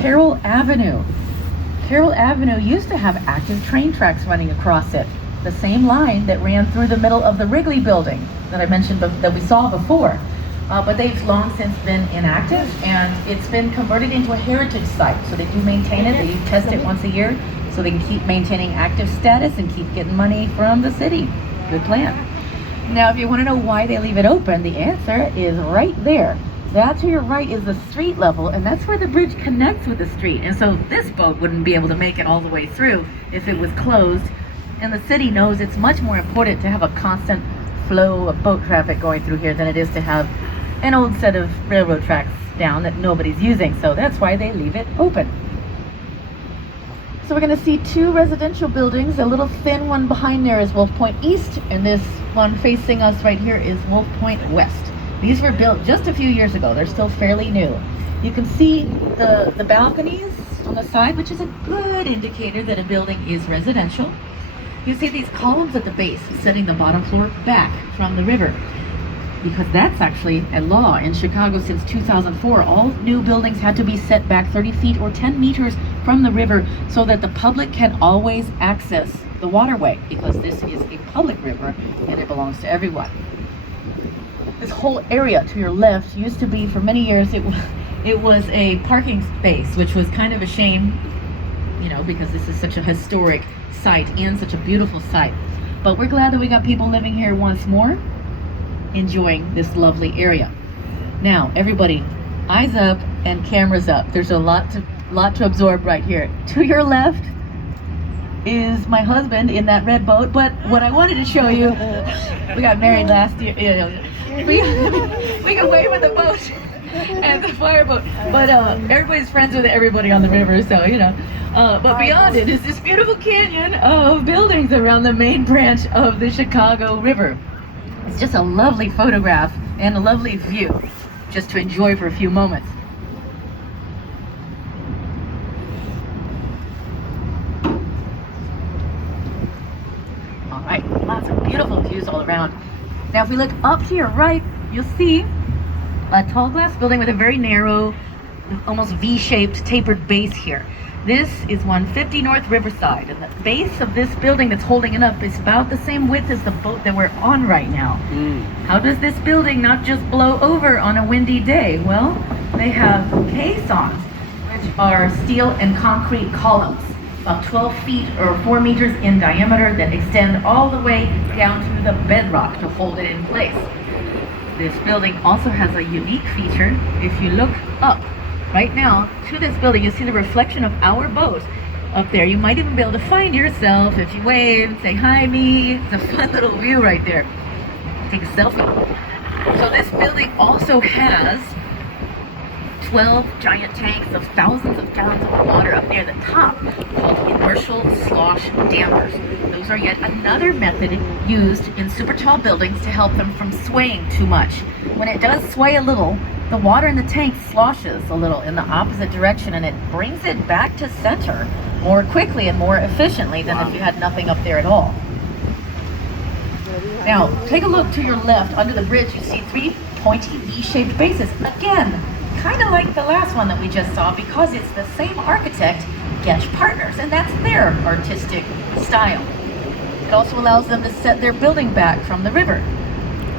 Carroll Avenue. Carroll Avenue used to have active train tracks running across it. The same line that ran through the middle of the Wrigley building that I mentioned that we saw before. But they've long since been inactive, and it's been converted into a heritage site. So they do maintain it, they do test it once a year, so they can keep maintaining active status and keep getting money from the city. Good plan. Now, if you want to know why they leave it open, the answer is right there. That to your right is the street level, and that's where the bridge connects with the street. And so this boat wouldn't be able to make it all the way through if it was closed. And the city knows it's much more important to have a constant flow of boat traffic going through here than it is to have an old set of railroad tracks down that nobody's using. So that's why they leave it open. So we're going to see two residential buildings. A little thin one behind there is Wolf Point East, and this one facing us right here is Wolf Point West. These were built just a few years ago. They're still fairly new. You can see the balconies on the side, which is a good indicator that a building is residential. You see these columns at the base setting the bottom floor back from the river, because that's actually a law in Chicago since 2004. All new buildings had to be set back 30 feet or 10 meters from the river so that the public can always access the waterway, because this is a public river and it belongs to everyone. This whole area to your left used to be, for many years, it was a parking space, which was kind of a shame, you know, because this is such a historic site and such a beautiful site. But we're glad that we got people living here once more, enjoying this lovely area. Now, everybody, eyes up and cameras up. There's a lot to absorb right here. To your left is my husband in that red boat, but what I wanted to show you, we got married last year. We can wave with the boat and the fireboat, but everybody's friends with everybody on the river, so you know. But beyond it is this beautiful canyon of buildings around the main branch of the Chicago River. It's just a lovely photograph and a lovely view just to enjoy for a few moments. All right, lots of beautiful views all around. Now, if we look up to your right, you'll see a tall glass building with a very narrow, almost V-shaped tapered base here. This is 150 North Riverside, and the base of this building that's holding it up is about the same width as the boat that we're on right now. How does this building not just blow over on a windy day? Well, they have caissons, which are steel and concrete columns, about 12 feet or 4 meters in diameter, that extend all the way down to the bedrock to hold it in place. This building also has a unique feature. If you look up right now to this building, you see the reflection of our boat up there. You might even be able to find yourself if you wave, say hi me. It's a fun little view right there. Take a selfie. So this building also has 12 giant tanks of thousands of gallons of water up near the top called inertial slosh dampers. Those are yet another method used in super tall buildings to help them from swaying too much. When it does sway a little, the water in the tank sloshes a little in the opposite direction, and it brings it back to center more quickly and more efficiently than if you had nothing up there at all. Now, take a look to your left. Under the bridge, you see 3 pointy V-shaped bases. Again, kind of like the last one that we just saw, because it's the same architect, Getch Partners, and that's their artistic style. It also allows them to set their building back from the river.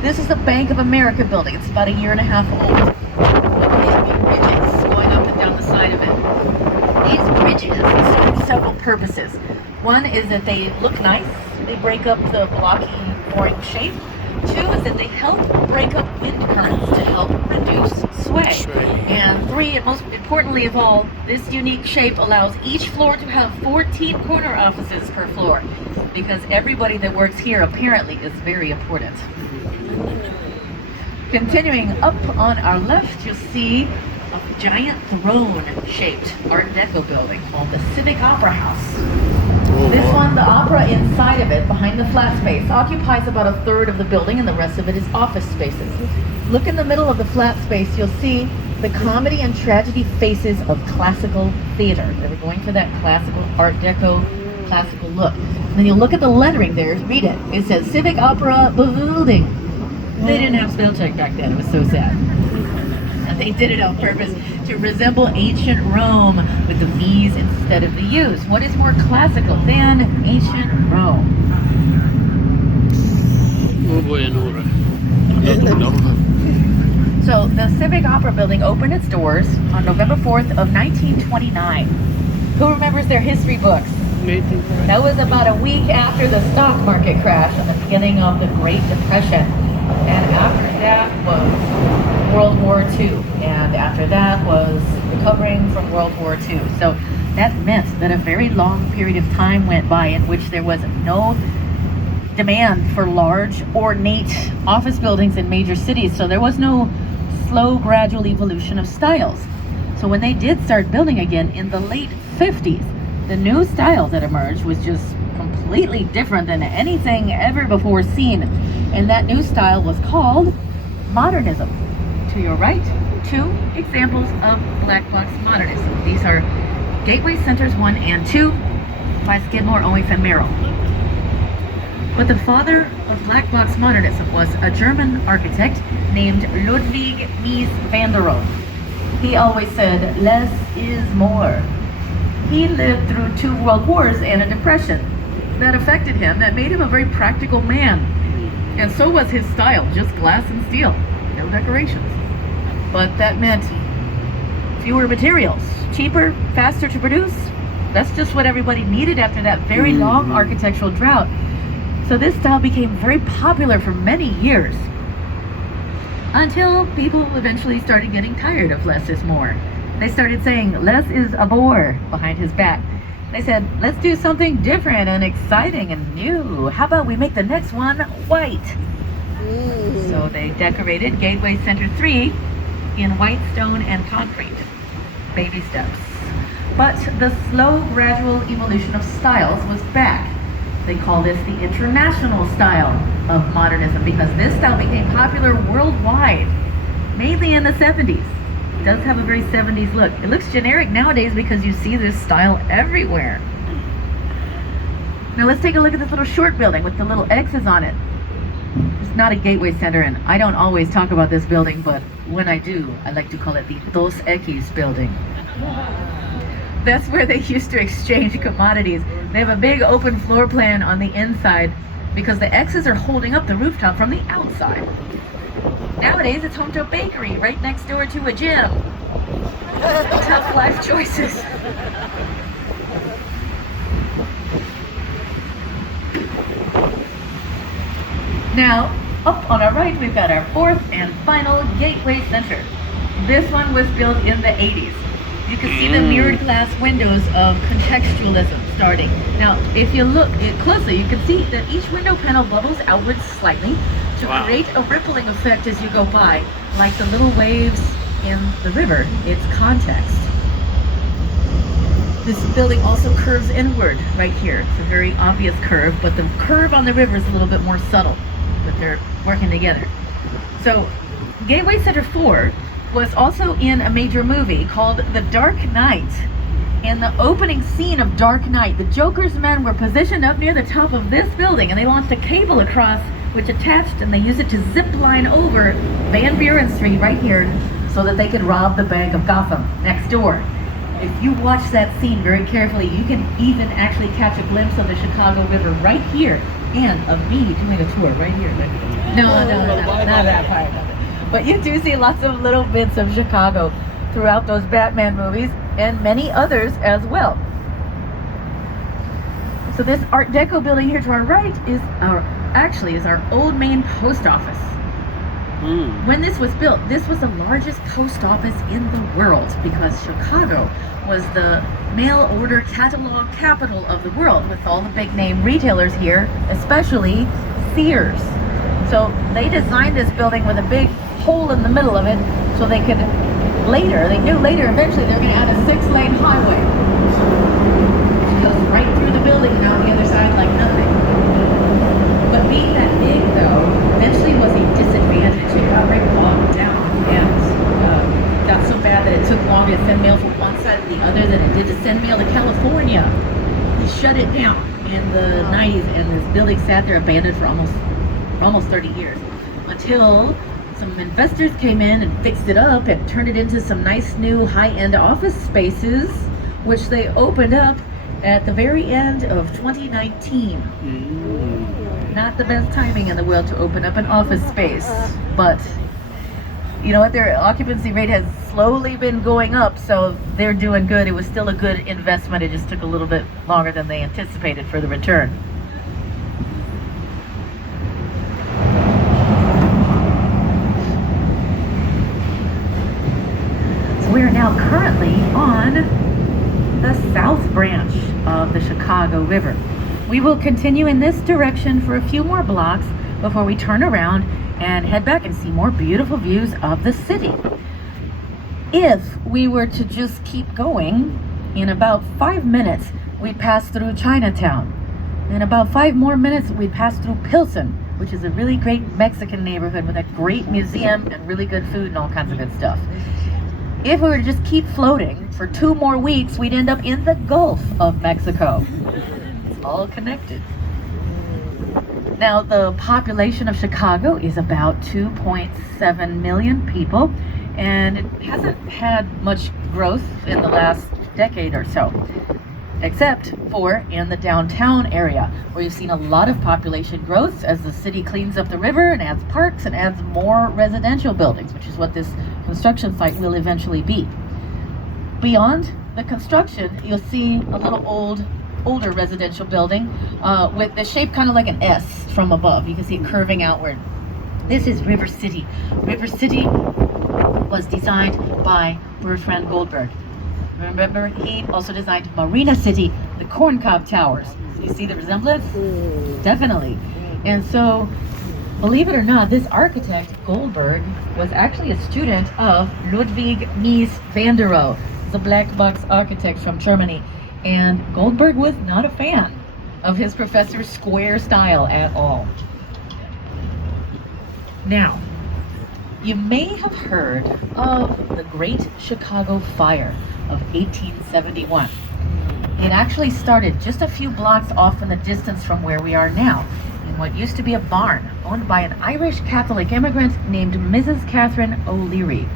This is the Bank of America building. It's about 1.5 years old. Look at these big bridges going up and down the side of it. These bridges serve several purposes. One is that they look nice. They break up the blocky, boring shape. 2 is that they help break up wind currents to help reduce sway. And 3, and most importantly of all, this unique shape allows each floor to have 14 corner offices per floor, because everybody that works here apparently is very important. Continuing up on our left, you'll see a giant throne-shaped Art Deco building called the Civic Opera House. This one, the opera inside of it, behind the flat space, occupies about 1/3 of the building, and the rest of it is office spaces. Look in the middle of the flat space, you'll see the comedy and tragedy faces of classical theater. They were going for that classical Art Deco, classical look. And then you'll look at the lettering there, read it. It says Civic Opera Building. They didn't have spell check back then, it was so sad. They did it on purpose to resemble ancient Rome with the V's instead of the U's. What is more classical than ancient Rome? So the Civic Opera Building opened its doors on November 4th of 1929. Who remembers their history books? That was about a week after the stock market crash and the beginning of the Great Depression. And after that was World War II. And after that was recovering from World War II. So that meant that a very long period of time went by in which there was no demand for large, ornate office buildings in major cities. So there was no slow, gradual evolution of styles. So when they did start building again in the late 50s, the new style that emerged was just completely different than anything ever before seen. And that new style was called modernism. To your right, 2 examples of black box modernism. These are Gateway Centers 1 and 2 by Skidmore, Owen, and Merrill. But the father of black box modernism was a German architect named Ludwig Mies van der Rohe. He always said, less is more. He lived through 2 world wars and a depression that affected him, that made him a very practical man. And so was his style, just glass and steel, no decorations. But that meant fewer materials, cheaper, faster to produce. That's just what everybody needed after that very long architectural drought. So this style became very popular for many years, until people eventually started getting tired of less is more. They started saying less is a bore behind his back. They said, let's do something different and exciting and new. How about we make the next one white? So they decorated Gateway Center 3 in white stone and concrete. Baby steps. But the slow, gradual evolution of styles was back. They call this the international style of modernism because this style became popular worldwide, mainly in the 70s. It does have a very 70s look. It looks generic nowadays because you see this style everywhere. Now let's take a look at this little short building with the little X's on it. It's not a Gateway Center, and I don't always talk about this building, but when I do, I like to call it the Dos Equis building. That's where they used to exchange commodities. They have a big open floor plan on the inside because the X's are holding up the rooftop from the outside. Nowadays, it's home to a bakery right next door to a gym. Tough life choices. Now, up on our right, we've got our 4th and final Gateway Center. This one was built in the 80s. You can see the mirrored glass windows of contextualism starting. Now, if you look closely, you can see that each window panel bubbles outwards slightly to create a rippling effect as you go by, like the little waves in the river. It's context. This building also curves inward right here. It's a very obvious curve, but the curve on the river is a little bit more subtle, but they're working together. So, Gateway Center 4 was also in a major movie called The Dark Knight. In the opening scene of Dark Knight, the Joker's men were positioned up near the top of this building, and they launched a cable across which attached, and they used it to zip line over Van Buren Street right here so that they could rob the Bank of Gotham next door. If you watch that scene very carefully, you can even actually catch a glimpse of the Chicago River right here, and of me doing a tour right here. No, not that part. But you do see lots of little bits of Chicago throughout those Batman movies and many others as well. So this Art Deco building here to our right is our old main post office. When this was built, this was the largest post office in the world because Chicago was the mail order catalog capital of the world with all the big name retailers here, especially Sears. So they designed this building with a big hole in the middle of it so they could they knew later eventually they're going to add a 6-lane highway which goes right through the building and out the other side like nothing. But being that big though eventually was a disadvantage. It got very bogged down and got so bad that it took longer to send mail from one side to the other than it did to send mail to California. They shut it down in the 90s and this building sat there abandoned for almost 30 years until some investors came in and fixed it up and turned it into some nice new high-end office spaces, which they opened up at the very end of 2019. Not the best timing in the world to open up an office space, but you know what, their occupancy rate has slowly been going up, so they're doing good. It was still a good investment. It just took a little bit longer than they anticipated for the return. So we are now currently on the south branch of the Chicago River. We will continue in this direction for a few more blocks before we turn around and head back and see more beautiful views of the city. If we were to just keep going, in about 5 minutes we'd pass through Chinatown. In about 5 more minutes we'd pass through Pilsen, which is a really great Mexican neighborhood with a great museum and really good food and all kinds of good stuff. If we were to just keep floating for 2 more weeks, we'd end up in the Gulf of Mexico. It's all connected. Now, the population of Chicago is about 2.7 million people, and it hasn't had much growth in the last decade or so, except for in the downtown area, where you've seen a lot of population growth as the city cleans up the river and adds parks and adds more residential buildings, which is what this construction site will eventually be. Beyond the construction, you'll see a little older residential building with the shape kind of like an S from above. You can see it curving outward. This is River City. River City was designed by Bertrand Goldberg. Remember, he also designed Marina City, the Corncob Towers. You see the resemblance? Definitely. And so, believe it or not, this architect, Goldberg, was actually a student of Ludwig Mies van der Rohe, the black box architect from Germany. And Goldberg was not a fan of his professor's square style at all. Now, you may have heard of the Great Chicago Fire of 1871. It actually started just a few blocks off in the distance from where we are now, in what used to be a barn owned by an Irish Catholic immigrant named Mrs. Catherine O'Leary.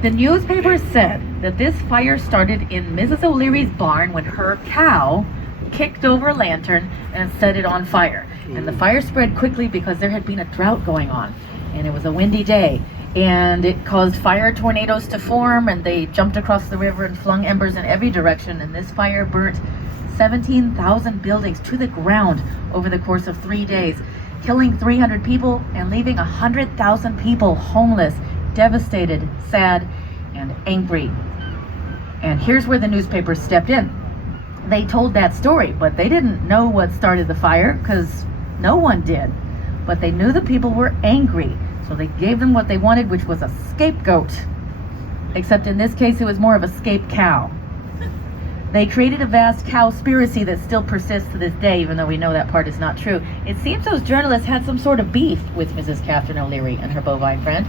The newspaper said that this fire started in Mrs. O'Leary's barn when her cow kicked over a lantern and set it on fire. And the fire spread quickly because there had been a drought going on, and it was a windy day, and it caused fire tornadoes to form, and they jumped across the river and flung embers in every direction, and this fire burnt 17,000 buildings to the ground over the course of 3 days, killing 300 people and leaving 100,000 people homeless, devastated, sad, and angry. And here's where the newspaper stepped in. They told that story, but they didn't know what started the fire, because no one did. But they knew the people were angry, so they gave them what they wanted, which was a scapegoat. Except in this case, it was more of a scape cow. They created a vast cowspiracy that still persists to this day, even though we know that part is not true. It seems those journalists had some sort of beef with Mrs. Catherine O'Leary and her bovine friend.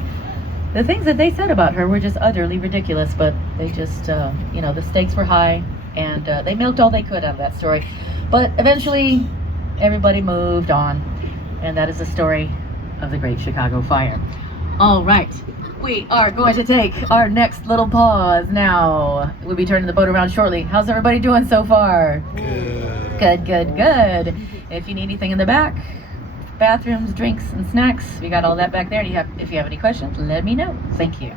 The things that they said about her were just utterly ridiculous, but they just, the stakes were high, and they milked all they could out of that story. But eventually, everybody moved on, and that is the story of the Great Chicago Fire. All right, we are going to take our next little pause now. We'll be turning the boat around shortly. How's everybody doing so far? Good. Good, good, good. If you need anything in the back, bathrooms, drinks, and snacks, we got all that back there. If you have any questions, let me know. Thank you.